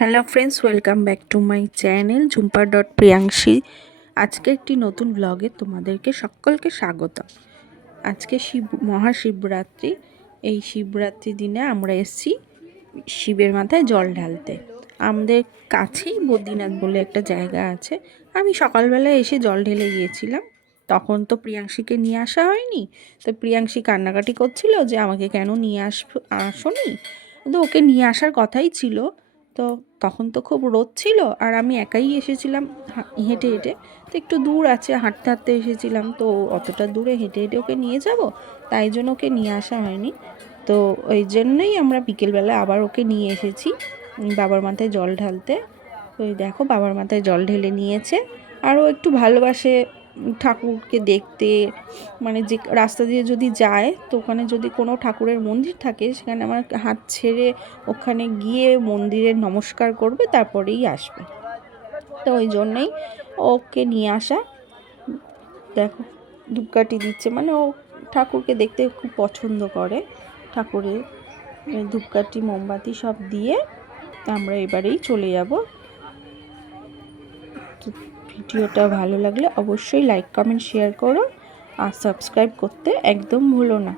Hello friends, welcome back to my channel Jhumpa dot Priyanshi. আজকে একটি নতুন ব্লগে তোমাদেরকে সকলকে স্বাগত। আজকে মহাশিবরাত্রি। এই শিবরাত্রি দিনে আমরা এসেছি শিবের মাথায় জল ঢালতে। আমাদের কাছেই বদ্রীনাথ বলে একটা জায়গা আছে। আমি সকালবেলা এসে জল ঢেলে গিয়েছিলাম। তখন তো প্রিয়াংশীকে নিয়ে আসা হয়নি। তো প্রিয়াংশী কান্নাকাটি করছিল যে আমাকে কেন নিয়ে আসোনি। তো ওকে নিয়ে আসার কথাই ছিল। তো তখন তো খুব রোদ ছিল আর আমি একাই এসেছিলাম হেঁটে হেঁটে। তো একটু দূর আছে, হাঁটতে হাঁটতে এসেছিলাম, তো অতটা দূরে হেঁটে হেঁটে ওকে নিয়ে যাব, তাই জন্য ওকে নিয়ে আসা হয়নি। তো ওই জন্যই আমরা বিকেলবেলা আবার ওকে নিয়ে এসেছি বাবার মাথায় জল ঢালতে। তো এই দেখো বাবার মাথায় জল ঢেলে নিয়েছে। আরও একটু ভালোবাসে ঠাকুরকে দেখতে। মানে যে রাস্তা দিয়ে যদি যায় তো ওখানে যদি কোনো ঠাকুরের মন্দির থাকে সেখানে আমার হাত ছেড়ে ওখানে গিয়ে মন্দিরের নমস্কার করবে, তারপরেই আসবে। তো ওই জন্যই ওকে নিয়ে আসা। দেখো ধূপকাঠি দিচ্ছে, মানে ও ঠাকুরকে দেখতে খুব পছন্দ করে। ঠাকুরের ধূপকাঠি মোমবাতি সব দিয়ে আমরা এবারেই চলে যাব। ভিডিওটা ভালো লাগলে অবশ্যই লাইক কমেন্ট শেয়ার করো আর সাবস্ক্রাইব করতে একদম ভুলো না।